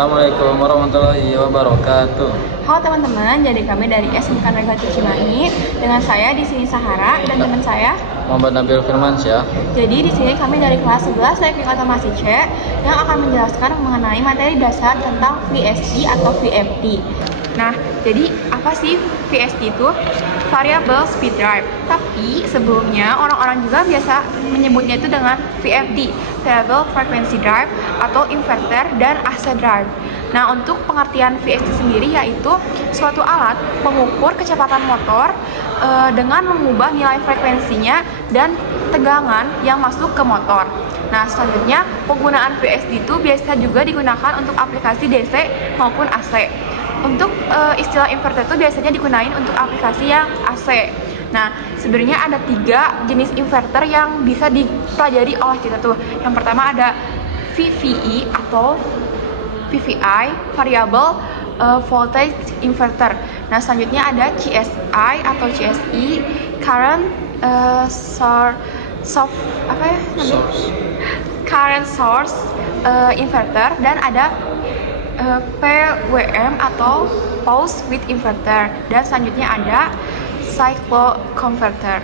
Assalamualaikum warahmatullahi wabarakatuh. Halo teman-teman, jadi kami dari SMK Negati Cimahi. Dengan saya di sini Sahara dan teman saya. Muhammad Nabil Firmansyah. Jadi di sini kami dari kelas 11 Teknik Otomasi C yang akan menjelaskan mengenai materi dasar tentang VSD atau VFD. Nah, jadi apa sih VSD itu? Variable Speed Drive. Tapi sebelumnya orang-orang juga biasa menyebutnya itu dengan VFD, Variable Frequency Drive atau Inverter dan AC Drive. Nah, untuk pengertian VSD sendiri yaitu suatu alat pengukur kecepatan motor dengan mengubah nilai frekuensinya dan tegangan yang masuk ke motor. Nah, selanjutnya penggunaan VSD itu biasa juga digunakan untuk aplikasi DC maupun AC. Untuk istilah inverter itu biasanya digunakan untuk aplikasi yang AC. Nah, sebenarnya ada 3 jenis inverter yang bisa dipelajari oleh kita tuh. Yang pertama ada VVI atau VVI, Variable Voltage Inverter. Nah, selanjutnya ada CSI atau CSI, Current Current Source Inverter, dan ada PWM atau Pulse Width Inverter, dan selanjutnya ada Cycle Converter.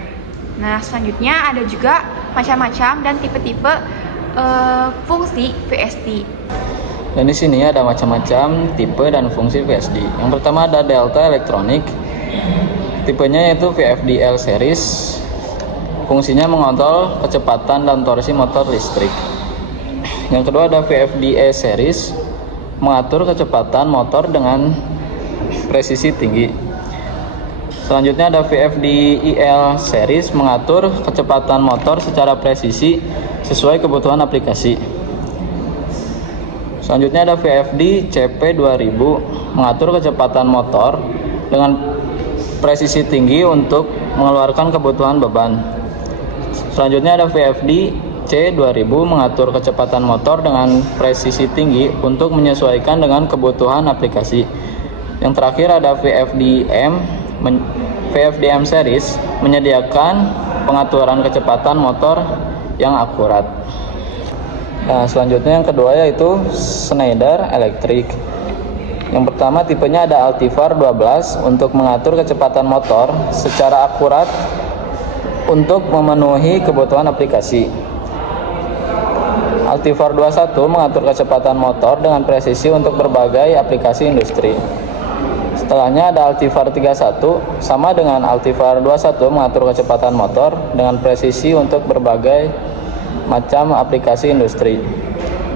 Nah, selanjutnya ada juga macam-macam dan tipe-tipe fungsi VSD. Dan di sini ada macam-macam tipe dan fungsi VSD. Yang pertama ada Delta Electronic. Tipenya yaitu VFD-L series. Fungsinya mengontrol kecepatan dan torsi motor listrik. Yang kedua ada VFD-E series, mengatur kecepatan motor dengan presisi tinggi. Selanjutnya ada VFD-IL series, mengatur kecepatan motor secara presisi sesuai kebutuhan aplikasi. Selanjutnya ada VFD CP2000, mengatur kecepatan motor dengan presisi tinggi untuk mengeluarkan kebutuhan beban. Selanjutnya ada VFD C2000, mengatur kecepatan motor dengan presisi tinggi untuk menyesuaikan dengan kebutuhan aplikasi. Yang terakhir ada VFDM series, menyediakan pengaturan kecepatan motor yang akurat. Nah, selanjutnya yang kedua yaitu Schneider Electric. Yang pertama tipenya ada Altivar 12 untuk mengatur kecepatan motor secara akurat untuk memenuhi kebutuhan aplikasi. Altivar 21 mengatur kecepatan motor dengan presisi untuk berbagai aplikasi industri. Setelahnya ada Altivar 31, sama dengan Altivar 21, mengatur kecepatan motor dengan presisi untuk berbagai macam aplikasi industri.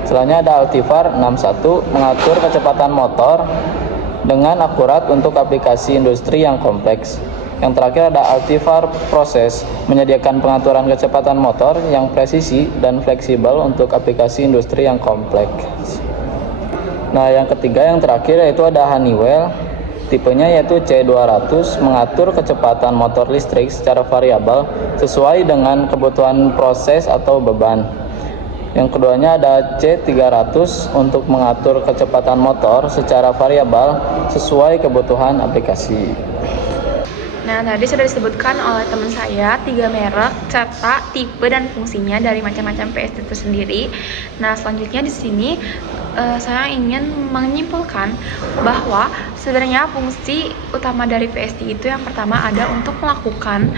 Setelahnya ada Altivar 61, mengatur kecepatan motor dengan akurat untuk aplikasi industri yang kompleks. Yang terakhir ada Altivar Process, menyediakan pengaturan kecepatan motor yang presisi dan fleksibel untuk aplikasi industri yang kompleks. Nah, yang ketiga yang terakhir yaitu ada Honeywell. Tipenya yaitu C200, mengatur kecepatan motor listrik secara variabel sesuai dengan kebutuhan proses atau beban. Yang keduanya ada C300 untuk mengatur kecepatan motor secara variabel sesuai kebutuhan aplikasi. Nah, tadi sudah disebutkan oleh teman saya 3 merek, serta tipe dan fungsinya dari macam-macam VSD itu sendiri. Nah, selanjutnya di sini saya ingin menyimpulkan bahwa sebenarnya fungsi utama dari VSD itu yang pertama ada untuk melakukan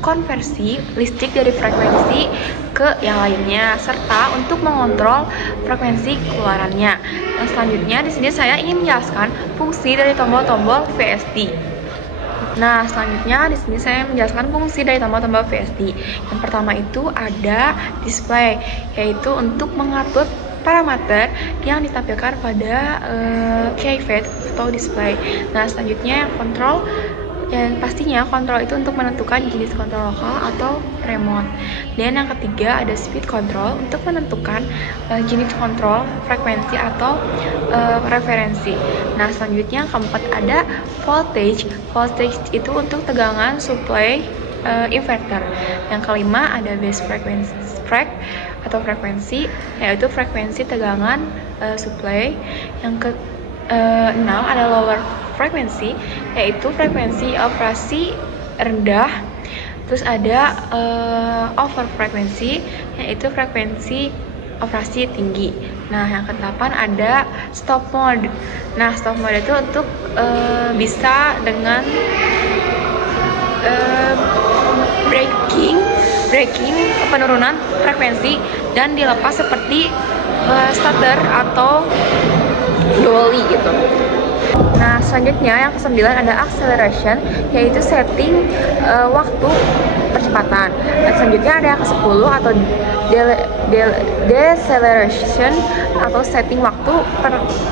konversi listrik dari frekuensi ke yang lainnya, serta untuk mengontrol frekuensi keluarannya. Dan selanjutnya di sini saya ingin menjelaskan fungsi dari tombol-tombol VSD. Nah, selanjutnya di sini saya menjelaskan fungsi dari tombol-tombol VSD. Yang pertama itu ada display, yaitu untuk mengatur parameter yang ditampilkan pada keypad atau display. Nah, selanjutnya yang kontrol, dan pastinya kontrol itu untuk menentukan jenis kontrol lokal atau remote. Dan yang ketiga ada speed control untuk menentukan jenis kontrol, frekuensi atau referensi. Nah, selanjutnya yang keempat ada voltage. Voltage itu untuk tegangan supply inverter. Yang kelima ada base frequency atau frekuensi, yaitu frekuensi tegangan supply. Yang ke-6 ada lower frequency, yaitu frekuensi operasi rendah. Terus ada over frequency, yaitu frekuensi operasi tinggi. Nah, yang kedelapan ada stop mode. Nah, stop mode itu untuk bisa dengan breaking penurunan frekuensi dan dilepas seperti stutter atau dolly gitu. Nah, selanjutnya yang kesembilan ada acceleration, yaitu setting waktu percepatan. Dan selanjutnya ada yang ke-10 atau deceleration atau setting waktu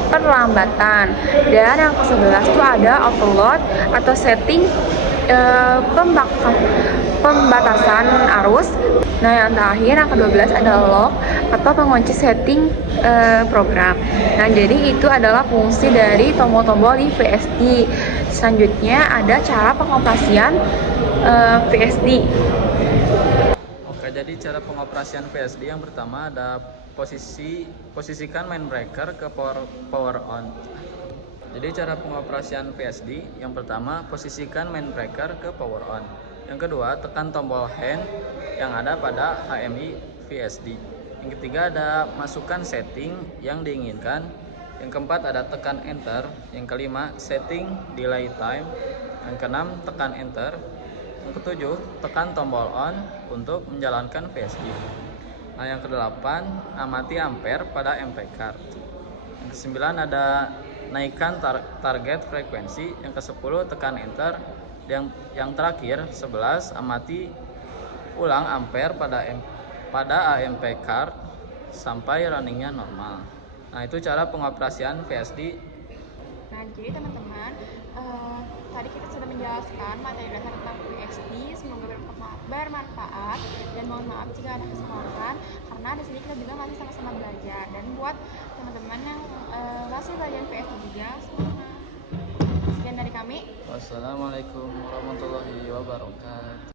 perlambatan. Dan yang ke-11 itu ada overload atau setting pembatasan arus. Nah, yang terakhir yang ke-12 ada lock atau pengunci setting program. Nah, jadi itu adalah fungsi dari tombol-tombol di VSD. Selanjutnya ada cara pengoperasian VSD. Oke, jadi cara pengoperasian VSD yang pertama ada posisikan main breaker ke power on. Jadi cara pengoperasian VSD yang pertama posisikan main breaker ke power on. Yang kedua, tekan tombol hand yang ada pada HMI VSD. Yang ketiga ada masukkan setting yang diinginkan. Yang keempat ada tekan enter. Yang kelima, setting delay time. Yang keenam, tekan enter. Yang ketujuh, tekan tombol on untuk menjalankan VSD. Nah, yang kedelapan, amati ampere pada MP card. Yang kesembilan ada naikkan target frekuensi. Yang ke-10 tekan enter. Yang terakhir 11 amati ulang ampere pada AMP card sampai runningnya normal. Nah, itu cara pengoperasian VSD. Nah, jadi teman-teman, tadi kita sudah menjelaskan materi dasar tentang VSD. Semoga bermanfaat dan mohon maaf jika ada kesalahan karena di sini kita juga masih sama-sama belajar. Dan buat teman-teman yang masih belajar VSD juga, sekian dari kami. Wassalamualaikum warahmatullahi wabarakatuh.